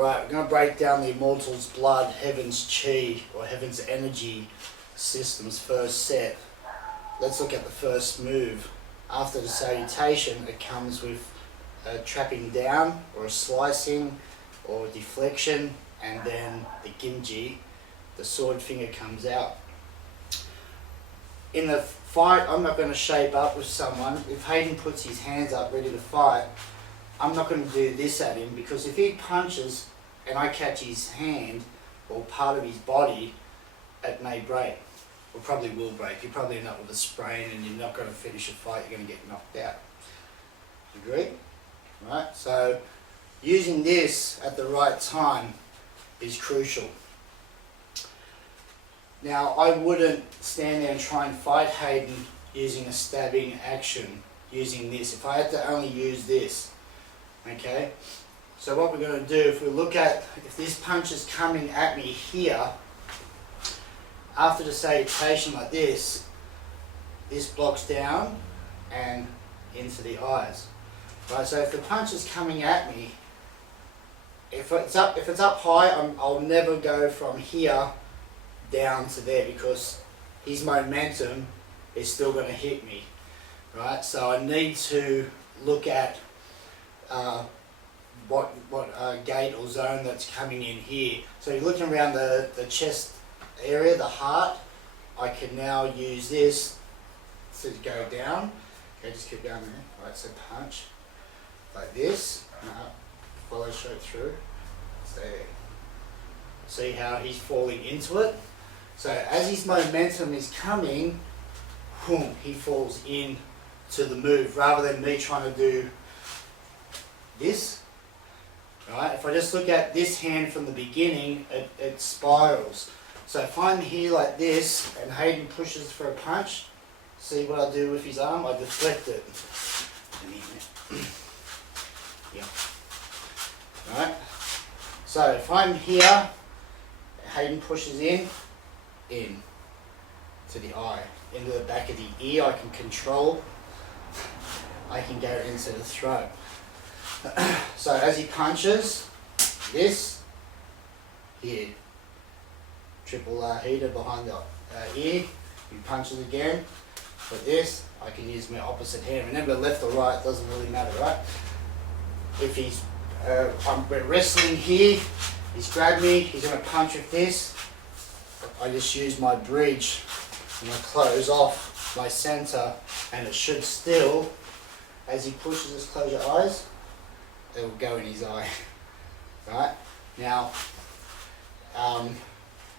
Right, we're going to break down the Immortals blood, Heaven's chi, or Heaven's energy system's first set. Let's look at the first move. After the salutation, it comes with a trapping down, or a slicing, or a deflection, and then the gimji, the sword finger, comes out. In the fight, I'm not going to shape up with someone. If Hayden puts his hands up ready to fight, I'm not going to do this at him, because if he punches and I catch his hand or part of his body, it may break, or probably will break. You probably end up with a sprain and you're not going to finish a fight, you're going to get knocked out. Agree? Right? So using this at the right time is crucial. Now, I wouldn't stand there and try and fight Hayden using a stabbing action, using this. If I had to only use this, okay? So what we're going to do, if we look at, if this punch is coming at me here, after the salutation like this blocks down and into the eyes. Right, so if the punch is coming at me, if it's up high, I'll never go from here down to there, because his momentum is still going to hit me, right? So I need to look at what gate or zone that's coming in here. So you're looking around the chest area, the heart. I can now use this to go down. Okay, just keep going there. Right, so punch like this. No, follow straight through. Stay there. See how he's falling into it? So as his momentum is coming, boom, he falls in to the move, rather than me trying to do this. Right? If I just look at this hand from the beginning, it spirals. So if I'm here like this and Hayden pushes for a punch, see what I do with his arm? I deflect it. Yeah. Right? So if I'm here, Hayden pushes in to the eye, into the back of the ear. I can control. I can go into the throat. So as he punches, this here, triple heater behind the ear. He punches again. Like this, I can use my opposite hand. Remember, left or right doesn't really matter, right? If he's, we're wrestling here. He's grabbed me. He's going to punch with this. I just use my bridge and I close off my center, and it should still, as he pushes us, close your eyes, it will go in his eye. Right? Now,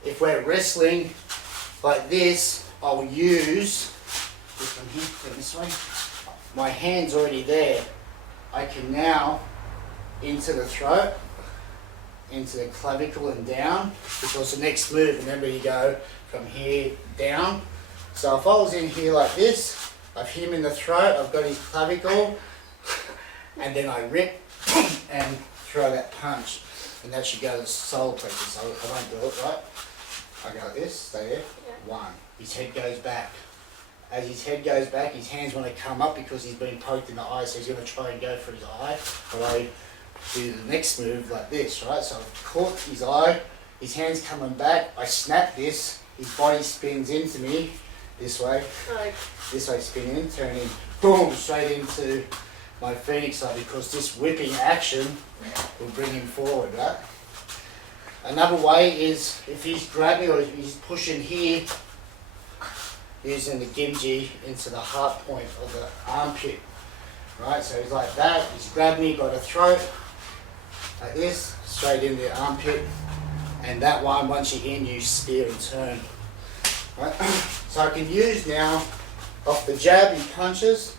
if we're wrestling like this, I'll use this one here, turn this way. My hand's already there. I can now into the throat, into the clavicle and down, because the next move, remember, you go from here down. So if I was in here like this, I've hit him in the throat, I've got his clavicle, and then I rip and throw that punch, and that should go to the solar plexus. So I won't do it, right? I go like this, stay there, one. His head goes back. As his head goes back, his hands want to come up because he's been poked in the eye, so he's going to try and go for his eye. But I do the next move like this, right? So I've caught his eye, his hand's coming back, I snap this, his body spins into me, this way, spin in, turn in, boom, straight into my phoenix eye, because this whipping action will bring him forward, right? Another way is if he's grabbing or he's pushing here, using the gimji into the heart point of the armpit, right? So he's like that, he's grabbed me by the throat, like this, straight in the armpit, and that one, once you're in, you spear and turn. Right? So I can use now, off the jab, he punches,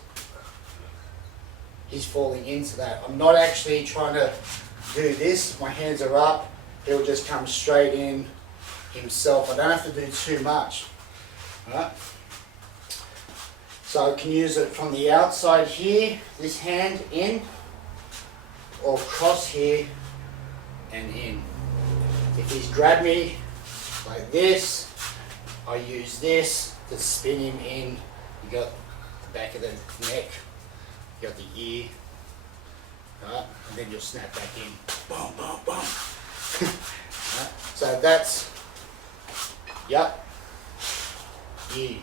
he's falling into that. I'm not actually trying to do this, my hands are up, he'll just come straight in himself. I don't have to do too much. Right? So I can use it from the outside here, this hand in, or cross here and in. If he's grabbed me like this, I use this to spin him in. You got the back of the neck, you got the ear, right? And then you'll snap back in. Boom, boom, boom. Right? So that's, yep. Yeah.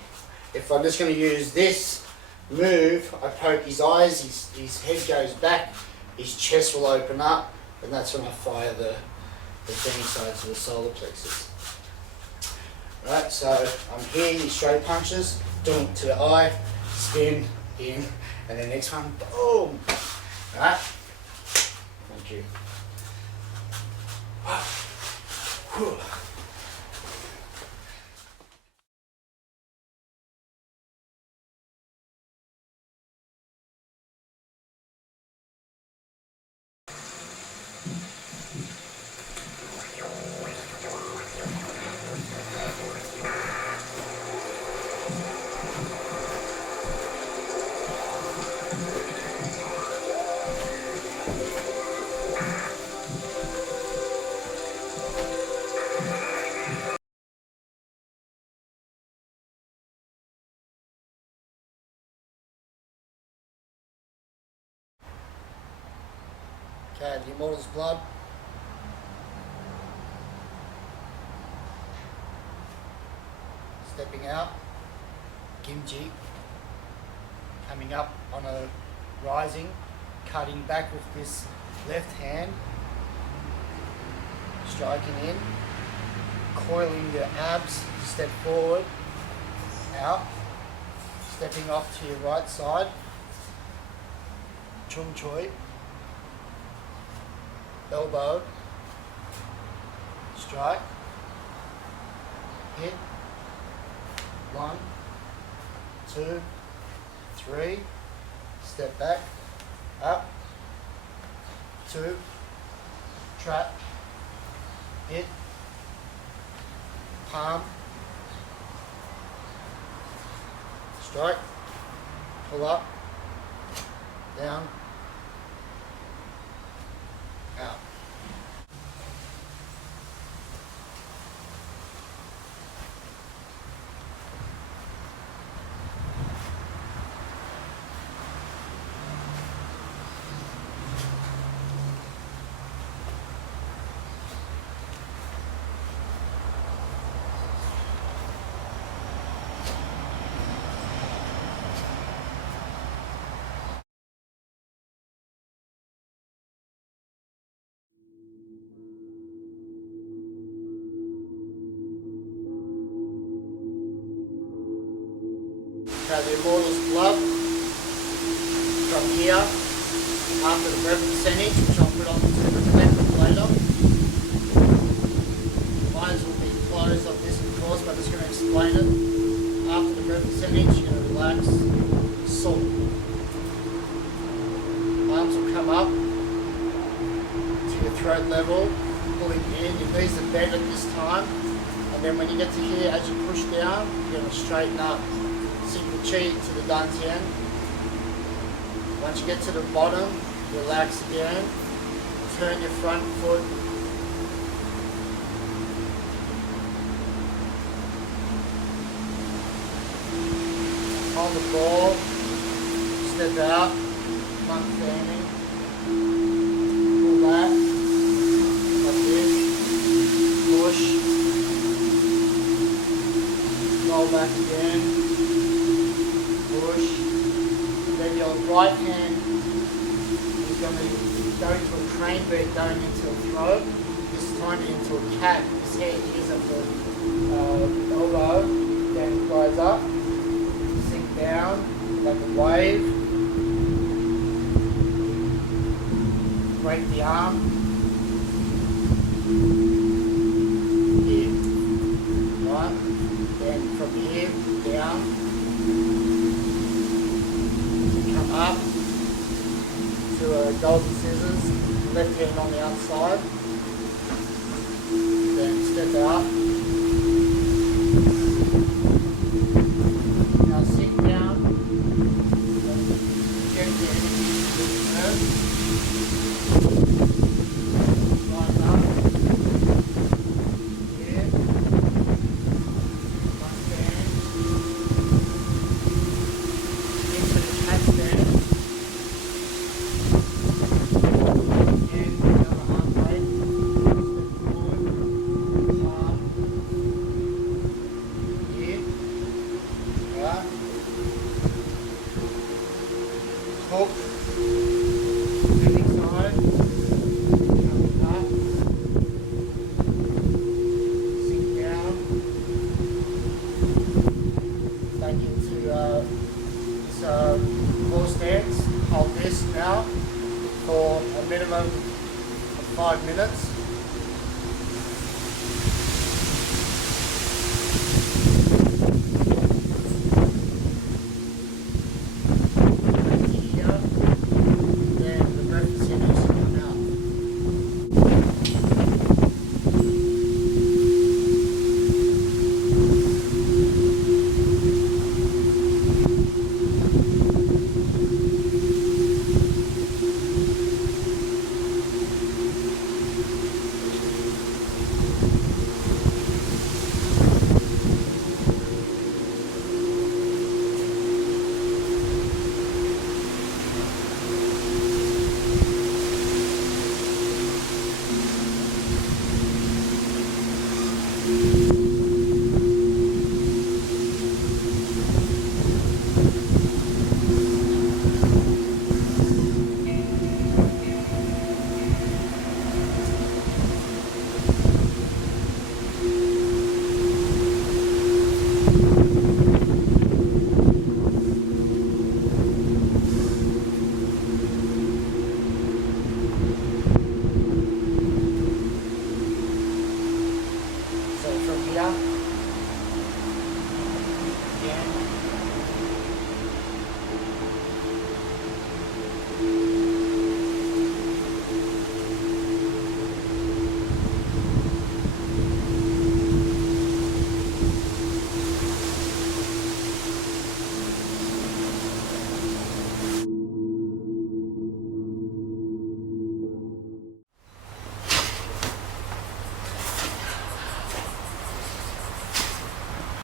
If I'm just going to use this move, I poke his eyes, his head goes back, his chest will open up, and that's when I fire the thing side to the solar plexus. Right, so I'm here, these straight punches, doom to the eye, spin, in, and the next one, boom. Right? Thank you. Whew. Okay, the Immortals blood. Stepping out, Kimchi. Coming up on a rising, cutting back with this left hand. Striking in, coiling your abs, step forward, out. Stepping off to your right side. Chung Choi. Elbow, strike, hit, 1, 2, 3, step back, up, 2, trap, hit, palm, strike, pull up, down, out. Okay, the Immortals blood from here after the breath percentage, which I'll put on the record later. Eyes will be closed on this, of course, but I'm just going to explain it. After the breath percentage, you're going to relax, salt. Arms will come up to your throat level, pulling in. Your knees are bent at this time, and then when you get to here, as you push down, you're going to straighten up. Sink the chi to the dantian. Once you get to the bottom, relax again. Turn your front foot. On the ball. Step out. Monk standing. Pull back. Like this. Push. Roll back again. Push. And then your right hand is going to go into a crane beat going into the throat. This time into a cat. This hand is at the elbow. Then rise up. Sink down like a wave. Break the arm. Here. Right. Then from here down. Up to golden scissors, left hand on the outside, then step out. Now sit down, inject the energy into the earth, rise up, here, one stand, into the cat stand. hook, bending side, coming up, sink down, back into this core stance. Hold this now for a minimum of 5 minutes. So from here,